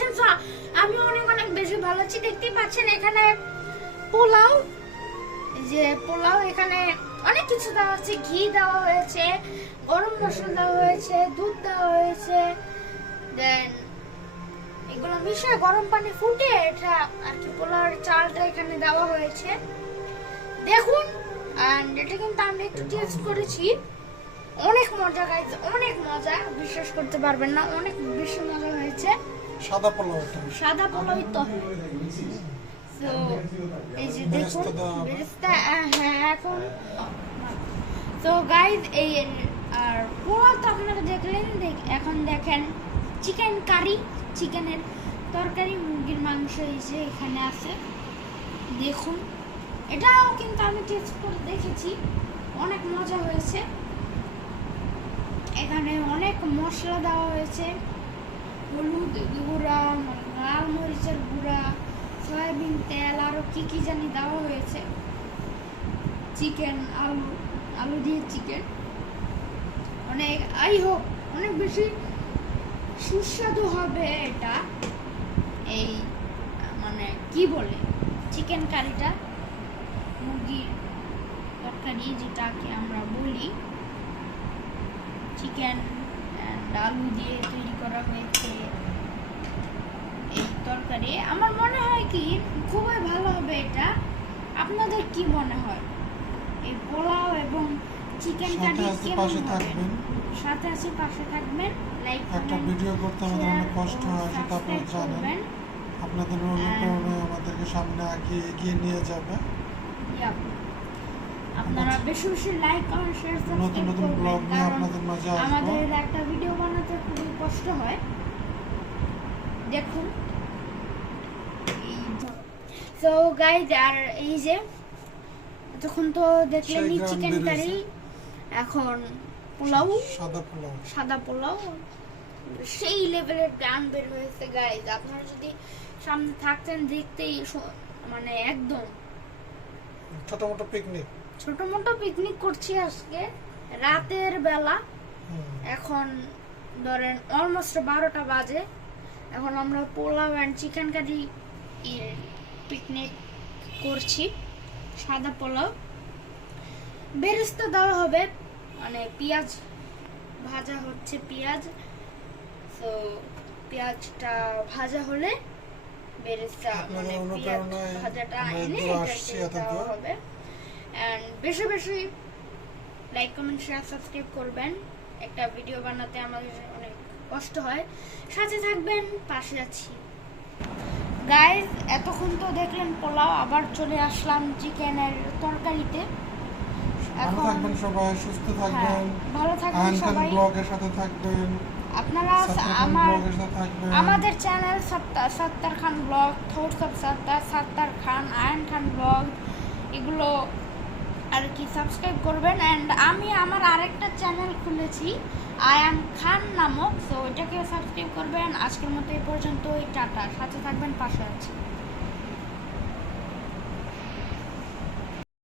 পাচ্ছেন। আমি অনেক অনেক বেশি ভালো আছি। দেখতেই পাচ্ছেন এখানে পোলাও, যে পোলাও এখানে অনেক কিছু দেওয়া হচ্ছে, ঘি দেওয়া হয়েছে, গরম মশলা দেওয়া হয়েছে, দুধ দেওয়া হয়েছে, দেন এগুলো মিশিয়ে গরম পানি ফুটে এটা আর কি পোলাওর চালটা এখানে দেওয়া হয়েছে। দেখুন, এন্ড এটা কিন্তু আমি একটু টেস্ট করেছি, অনেক মজা গাইস, অনেক মজা, বিশ্বাস করতে পারবেন না, অনেক বেশি মজা হয়েছে। সাদা পোলাও, সাদা পোলাওই তো। তো এই যে দেখুন বেরেস্তা, হ্যাঁ এখন তো গাইস এই আর পোলাও তো আপনারা দেখলেন। এখন দেখেন চিকেন কারি, চিকেনের তরকারি, মুরগির মাংস এই যে এখানে আছে দেখুন। এটাও কিন্তু আমি টেস্ট করে দেখেছি, অনেক মজা হয়েছে। এখানে অনেক মশলা দেওয়া হয়েছে, হলুদ গুঁড়া, লাল মরিচের গুঁড়া, সয়াবিন তেল, আরো কি কি জানি দেওয়া হয়েছে। চিকেন, আলু দিয়ে চিকেন, অনেক আই হোপ অনেক বেশি সুস্বাদু হবে এটা। এই মানে কি বলে চিকেন কারিটা, মুরগির তরকারি যেটাকে আমরা বলি, চিকেন আলু দিয়ে তৈরি করা হয়েছে এই তরকারি। আমার মনে হয় কি খুবই ভালো হবে এটা। আপনাদের কি মনে হয় এই পোলাও এবং চিকেন কারি কেমন হবে? সাথে আছে, পাশে থাকবেন, লাইক একটা ভিডিও করতে আমাদের অনেক কষ্ট হয়, সেটা আপনারা জানেন। আপনাদের অনুপ্রেরণা আমাদেরকে সামনে এগিয়ে নিয়ে যাবে। আপনারা বেশি বেশি লাইক, কমেন্ট, শেয়ার, নতুন নতুন ব্লগ নিয়ে আপনাদের মাঝে আসবো। আমাদের একটা ভিডিও বানাতে খুবই কষ্ট হয়। দেখুন সো গাইজ, আর এই যে তখন তো দেখলেনই চিকেন কারি, এখন পোলাও, সাদা পোলাও, সেই লেভেলের গান বের হয়েছে গাইজ। আপনারা যদি সামনে থাকতেন দেখতেই মানে একদম ছোট মোটো পিকনিক করছি আজকে রাতের বেলা। এখন ধরেন অলমোস্ট 12টা বাজে। এখন আমরা pulao and chicken curry picnic করছি। সাদা পোলাও, বেরেস্তা দেওয়া হবে, মানে পেঁয়াজ ভাজা হচ্ছে, পেঁয়াজ। তো পেঁয়াজটা ভাজা হলে বেরেস্তা মানে পেঁয়াজ ভাজাটা এনে এটা দেওয়া হবে। এন্ড বেশি বেশি লাইক, কমেন্ট, শেয়ার, সাবস্ক্রাইব করবেন। একটা ভিডিও বানাতে আমাদের অনেক কষ্ট হয়, সাথে থাকবেন, পাশে আছি গাইজ। এতক্ষণ তো দেখলেন পোলাও, আবার চলে আসলাম চিকেনের তরকারিতে। ভালো থাকবেন সবাই, সুস্থ থাকবেন, ভালো থাকবেন সবাই, ব্লগের সাথে থাকবেন আপনারা। আমাদের চ্যানেল সত্তার খান ব্লগ, থটস অফ সত্তার খান, আয়ন খান ব্লগ, এগুলো আর কি সাবস্ক্রাইব করবেন। অ্যান্ড আমি আমার আরেকটা চ্যানেল খুলেছি আয়ান খান নামক, সো ওইটাকেও সাবস্ক্রাইব করবেন। আজকের মতো এই পর্যন্তই, টাটা, সাথে থাকবেন, পাশে আছি।